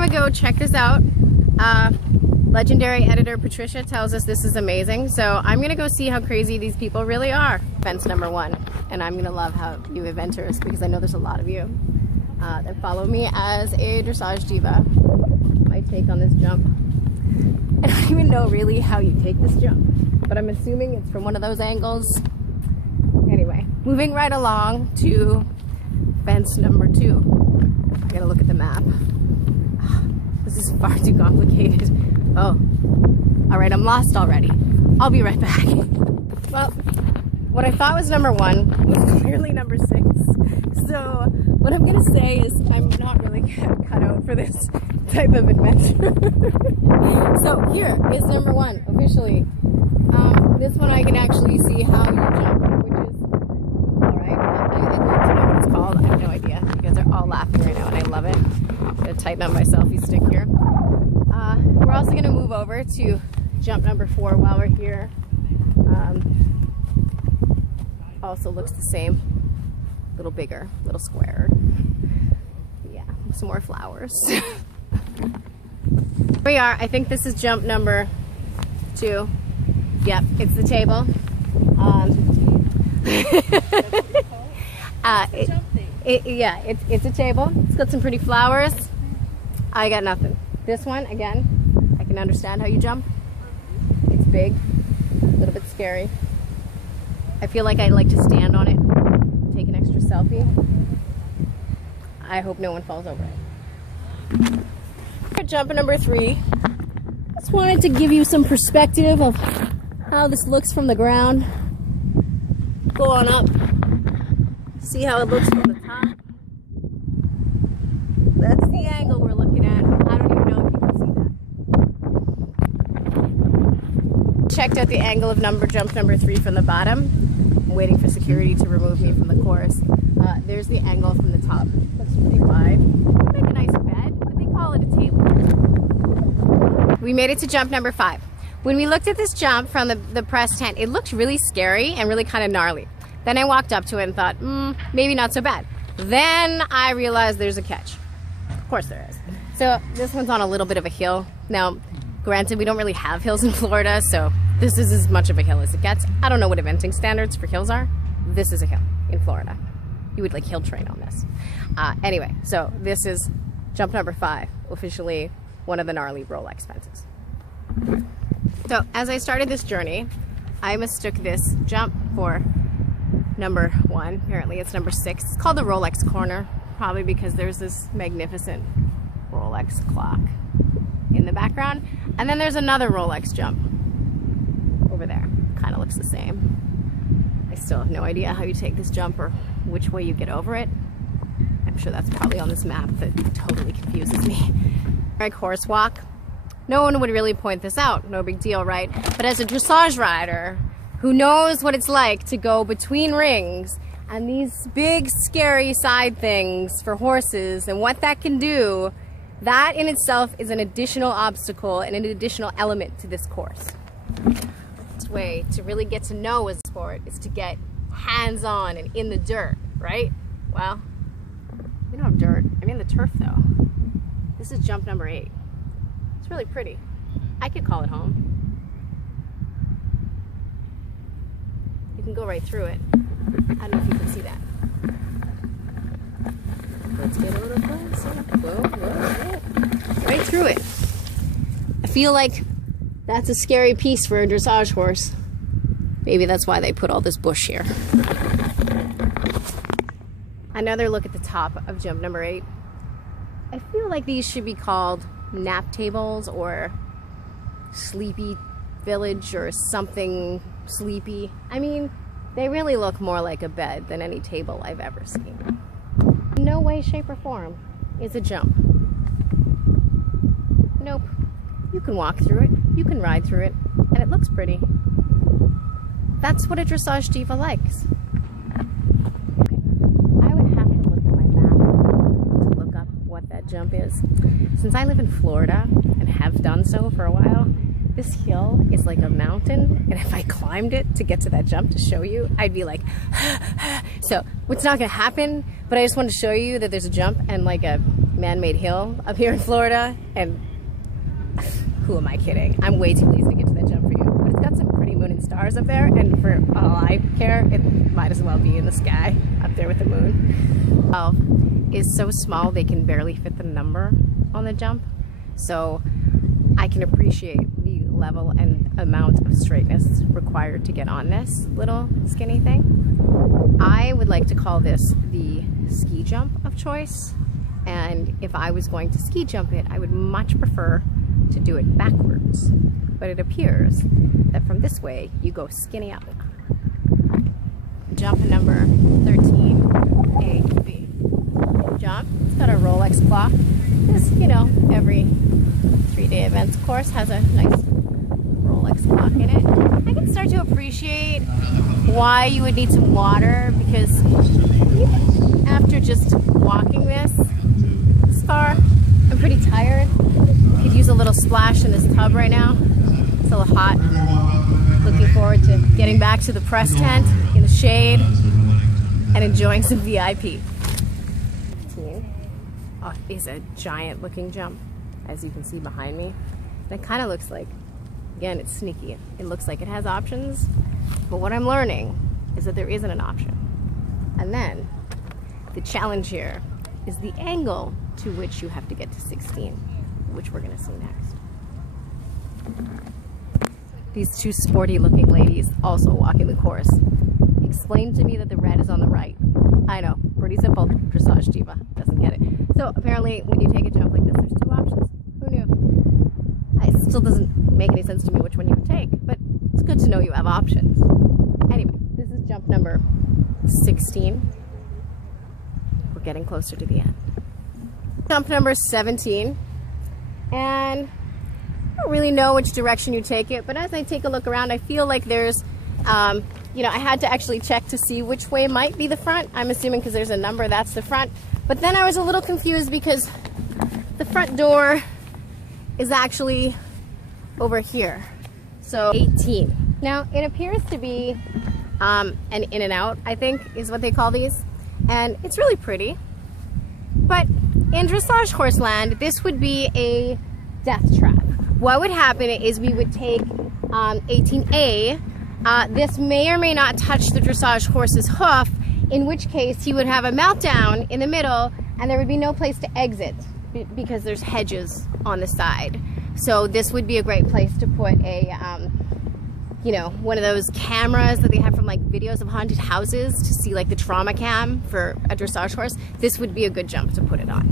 gonna go check this out. Legendary editor Patricia tells us this is amazing, so I'm gonna go see how crazy these people really are. Fence number 1, and I'm gonna love how you eventers, because I know there's a lot of you that follow me as a Dressage Diva. My take on this jump. I don't even know really how you take this jump, but I'm assuming it's from one of those angles. Anyway, moving right along to fence number 2. I gotta look at the map. This is far too complicated. Oh, all right, I'm lost already. I'll be right back. Well, what I thought was number 1 was clearly number 6. So what I'm gonna say is I'm not really cut out for this type of adventure. So here is number 1, officially. This one I can actually see how you jump, which is, all right, I'd like to know what it's called. I have no idea. You guys are all laughing right now and I love it. I'm gonna tighten up my selfie stick here. We're also gonna move over to jump number 4 while we're here. Also looks the same, a little bigger, a little squarer. Yeah, some more flowers. Here we are. I think this is jump number 2. Yep, it's the table. Yeah, it's a table. It's got some pretty flowers. I got nothing. This one, again, I can understand how you jump. It's big, a little bit scary. I feel like I'd like to stand on it, take an extra selfie. I hope no one falls over it. Jump number 3. Just wanted to give you some perspective of how this looks from the ground. Go on up, see how it looks from the top. That's the angle we're looking at. I don't even know if you can see that. Checked out the angle of jump number 3 from the bottom. I'm waiting for security to remove me from the course. There's the angle from the top. Looks pretty wide. Like a nice bed, but they call it a table. We made it to jump number 5. When we looked at this jump from the press tent, it looked really scary and really kind of gnarly. Then I walked up to it and thought, maybe not so bad. Then I realized there's a catch. Of course there is. So this one's on a little bit of a hill. Now, granted, we don't really have hills in Florida, so this is as much of a hill as it gets. I don't know what eventing standards for hills are. This is a hill in Florida. You would like hill train on this. Anyway, so this is jump number 5, officially one of the gnarly Rolex fences. So as I started this journey, I mistook this jump for number 1. Apparently it's number 6. It's called the Rolex corner, probably because there's this magnificent Rolex clock in the background. And then there's another Rolex jump over there. Kind of looks the same. I still have no idea how you take this jump or which way you get over it. I'm sure that's probably on this map that totally confuses me. Right, horse walk. No one would really point this out, no big deal, right? But as a dressage rider who knows what it's like to go between rings and these big scary side things for horses and what that can do, that in itself is an additional obstacle and an additional element to this course. The best way to really get to know a sport is to get hands-on and in the dirt, right? Well, we don't have dirt. I mean the turf though. This is jump number 8. It's really pretty. I could call it home. You can go right through it. I don't know if you can see that. Let's get a little closer. Whoa. Right through it. I feel like that's a scary piece for a dressage horse. Maybe that's why they put all this bush here. Another look at the top of jump number 8. I feel like these should be called nap tables or sleepy village or something sleepy. I mean, they really look more like a bed than any table I've ever seen. In no way, shape, or form is a jump. Nope. You can walk through it, you can ride through it, and it looks pretty. That's what a Dressage Diva likes. I would have to look at my map to look up what that jump is. Since I live in Florida and have done so for a while, this hill is like a mountain, and if I climbed it to get to that jump to show you, I'd be like, so it's not gonna happen, but I just wanted to show you that there's a jump and like a man-made hill up here in Florida, and who am I kidding? I'm way too lazy to get to that jump for you. But it's got some pretty moon and stars up there, and for all I care, it might as well be in the sky up there with the moon. 12 is so small they can barely fit the number on the jump, so I can appreciate the level and amount of straightness required to get on this little skinny thing. I would like to call this the ski jump of choice, and if I was going to ski jump it, I would much prefer to do it backwards. But it appears that from this way, you go skinny up. Jump number 13, A, B. Jump, it's got a Rolex clock. This, you know, every 3-day events course has a nice Rolex clock in it. I can start to appreciate why you would need some water, because after just walking this far, I'm pretty tired. Could use a little splash in this tub right now. It's a little hot. Looking forward to getting back to the press tent in the shade and enjoying some VIP. 15 is a giant looking jump, as you can see behind me. And it kind of looks like, again, it's sneaky. It looks like it has options, but what I'm learning is that there isn't an option. And then the challenge here is the angle to which you have to get to 16, which we're going to see next. These two sporty looking ladies also walking the course explained to me that the red is on the right. I know, pretty simple. Dressage Diva doesn't get it. So apparently when you take a jump like this, there's two options. Who knew? It still doesn't make any sense to me which one you would take, but it's good to know you have options. Anyway, this is jump number 16. We're getting closer to the end. Jump number 17. And I don't really know which direction you take it, but as I take a look around, I feel like there's, you know, I had to actually check to see which way might be the front. I'm assuming because there's a number, that's the front. But then I was a little confused because the front door is actually over here. So 18. Now, it appears to be an in and out, I think, is what they call these. And it's really pretty. But in dressage horse land, this would be a death trap. What would happen is we would take 18A. This may or may not touch the dressage horse's hoof, in which case he would have a meltdown in the middle and there would be no place to exit because there's hedges on the side. So this would be a great place to put a, you know, one of those cameras that they have from like videos of haunted houses to see like the trauma cam for a dressage horse. This would be a good jump to put it on.